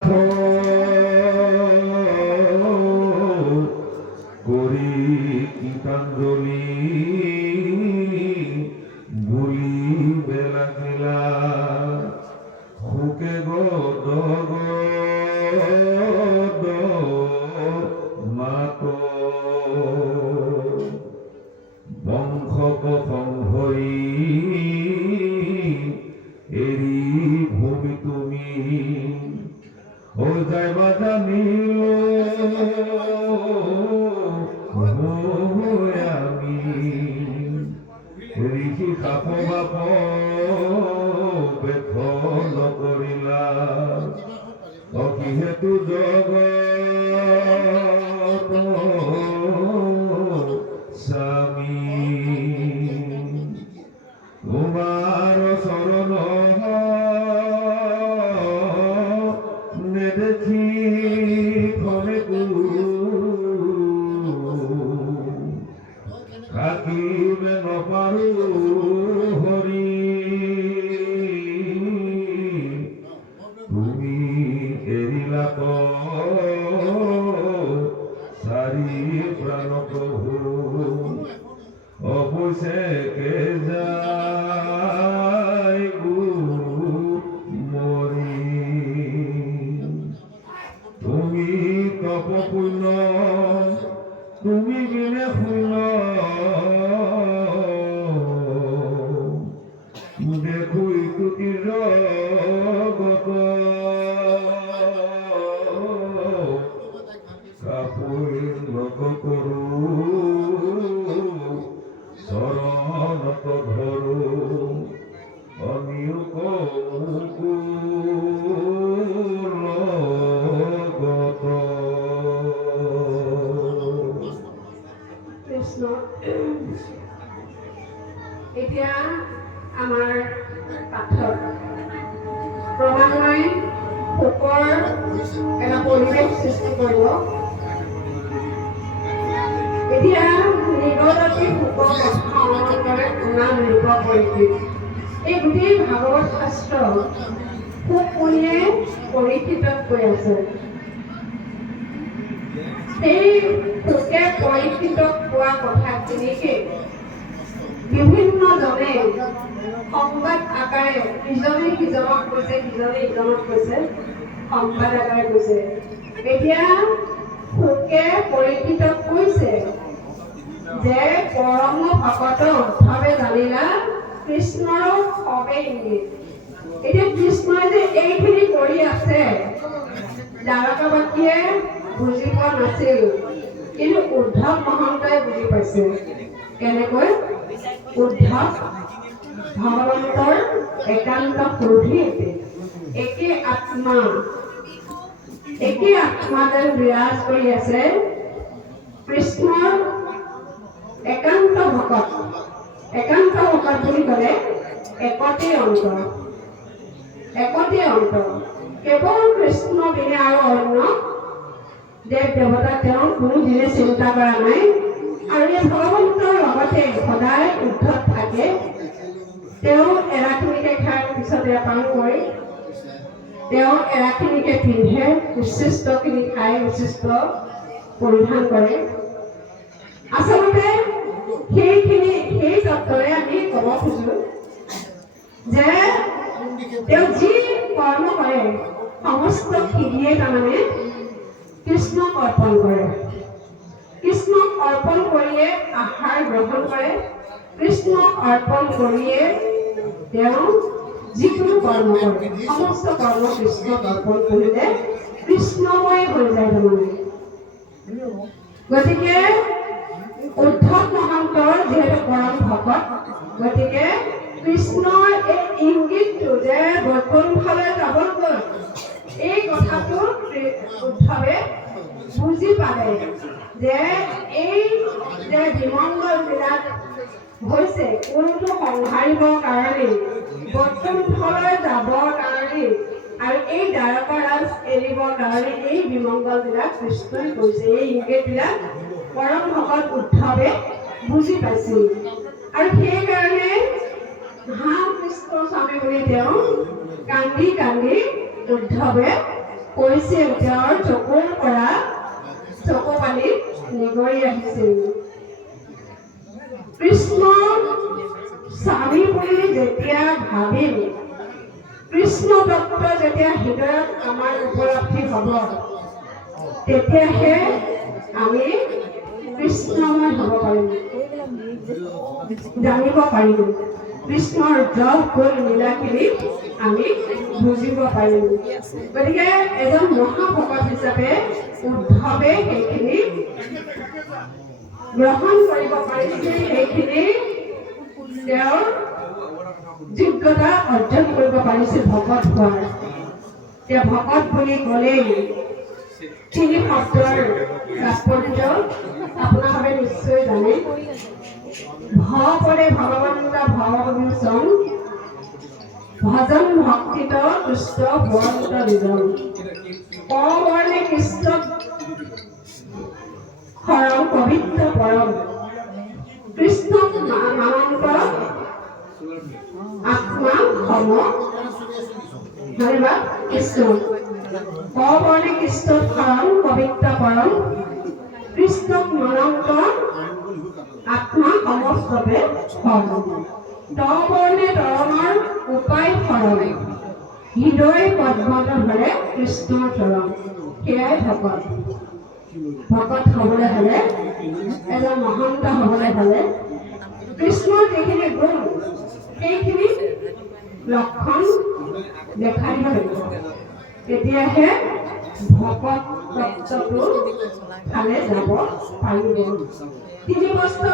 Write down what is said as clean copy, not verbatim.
কৰি গীতাঞ্জলি বলি বেলা খেলা হুকে গদ মাত বংশক সংহৰি এৰি ভূমি তুমি ও যায় বাজানিল আমি ঋষি সাপ বাপ বেথ নকৰিলা অকিহেতু জগত স্বামী তোমাৰ চৰণ নেদেখি ফলে থাকিব নপাৰো হৰি তুমি এৰিলা চাৰি প্ৰাণ প্ৰভু অৱশ্যে কে যায় মৰি তুমি তপ পুণ্য তুমি বিনে শূন্য দেখো ইতুতি জগত কাপুৰ লগ কৰো চৰণত ধৰো অনিয়োগ কৃষ্ণ এতিয়া আমাৰ পাঠত ক্ৰমান্বয়ে শোকৰ এটা পৰিৱেশ সৃষ্টি কৰিব। এতিয়া নিগলতি শোকৰ কথা অনুসৰে গুণান ৰূপ পৰিচিত এই গোটেই ভাগৱত শাস্ত্ৰ খুব শুনিয়ে পৰিচিতত কৈ আছে। সেই শোকে পৰিচিতত কোৱা কথাখিনিকে বিভিন্নজনে সংবাদ আকাৰে ইজনে সিজনক কৈছে, সিজনে ইজনক কৈছে, সংবাদ আকাৰে কৈছে। এতিয়া শোকে পৰিচিতত কৈছে যে পৰম ভকত উদ্ধৱে জানিলা কৃষ্ণৰ সবে ইংগিত। এতিয়া কৃষ্ণই যে এইখিনি কৰি আছে দ্বাৰকাবাসীয়ে বুজি পোৱা নাছিল, কিন্তু উদ্ধৱ মহন্তই বুজি পাইছে। কেনেকৈ? উদ্ধৱ ভগৱন্তৰ একান্ত পুৰোহিত, একে আত্মা যেন বিৰাজ কৰি আছে। কৃষ্ণৰ একান্ত ভকত বুলি ক'লে একতেই অন্ত, কেৱল কৃষ্ণ বিনে আৰু অন্য দেৱ দেৱতা তেওঁ কোনোদিনে চিন্তা কৰা নাই। আৰু এই ভগৱন্তৰ লগতে সদায় উদ্ধৱ থাকে। তেওঁ এৰাখিনিকে খাই পিছতে পান কৰি তেওঁ এৰাখিনিকে পিন্ধে, উচ্ছিষ্টখিনি খাই উচ্ছিষ্ট পৰিধান কৰে। আচলতে সেই তত্ত্বৰে আমি ক'ব খোজো যে তেওঁ যি কৰ্ম কৰে সমস্ত খিনিয়ে তাৰমানে কৃষ্ণক অৰ্পণ কৰে। কৃষ্ণক অৰ্পণ কৰিয়ে আহাৰ গ্ৰহণ কৰে। কৃষ্ণক অৰ্পণ কৰিয়ে তেওঁ যিকোনো কৰ্ম কৰে। সমস্ত কৰ্ম কৃষ্ণক অৰ্পণ কৰিলে কৃষ্ণময় হৈ যায় তাৰমানে। গতিকে উদ্ধৱ মহন্তৰ যিহেতু পৰম ভকত, গতিকে কৃষ্ণৰ এই ইংগিতটো যে বৈকুণ্ঠলৈ যাবগৈ, এই কথাটো উদ্ধৱে বুজি পালে যে এই যে বিমংগল বিলাক হৈছে কোনটো সংহাৰিবৰ কাৰণে, বৈকুণ্ঠলৈ যাবৰ কাৰণে আৰু এই দ্বাৰকা ৰাজ এৰিবৰ কাৰণে এই বিমংগল বিলাক কৃষ্ণই কৰিছে। এই ইংগিত বিলাক পৰম ভকত উদ্ধৱে বুজি পাইছিল আৰু সেইকাৰণে কৃষ্ণ স্বামী বুলি তেওঁ কান্দি কান্দি উদ্ধৱে কৈছিল তেওঁৰ চকুৰ পৰা চকু পানী নিগৰি আহিছিল। কৃষ্ণ স্বামী বুলি যেতিয়া ভাবিম, কৃষ্ণ তত্ত্ব যেতিয়া হৃদয়ত আমাৰ উপলব্ধি হ'ব, তেতিয়াহে আমি কৃষ্ণময় হ'ব পাৰিম, জানিব পাৰিম। কৃষ্ণৰ যশ গুণ লীলাখিনি আমি বুজিব পাৰিম। গতিকে এজন মহাভকত হিচাপে উদ্ধৱে সেইখিনি গ্ৰহণ কৰিব পাৰিছিল, সেইখিনি তেওঁৰ যোগ্যতা অৰ্জন কৰিব পাৰিছিল ভকত হোৱাৰ। এতিয়া ভকত বুলি ক'লেই তিনি শব্দৰ তাৎপৰ্য আপোনালোকে নিশ্চয় জানে। ভ পদে ভগৱন্ত ভৱবিমোচন, ভজন ভক্তিত তুষ্ট ভুৱন্ত বিজন। ক বৰ্ণে কৃষ্ণ শৰণ পবিত্ৰ পৰম, কৃষ্ণ মানন্ত আত্মা সম ধন্যবাদ কৃষ্ণ। ক বৰ্ণে কৃষ্ণ শৰণ পবিত্ৰ পৰম, কৃষ্ণক মানন্ত আত্মা সমস্ততে শৰণ। ত বৰ্ণে তৰণৰ উপায় শৰণ, হৃদয় পদ্মত ধৰে কৃষ্ণৰ চৰণ। সেয়াই ভকত। ভকত হ'বলৈ হ'লে, এজন মহন্ত হ'বলৈ হ'লে কৃষ্ণৰ যিখিনি গুণ, সেইখিনি লক্ষণ দেখাই দিব লাগিব। তেতিয়াহে ভকত তত্ত্বটো ফালে যাব পাৰিব। তিনি বছৰ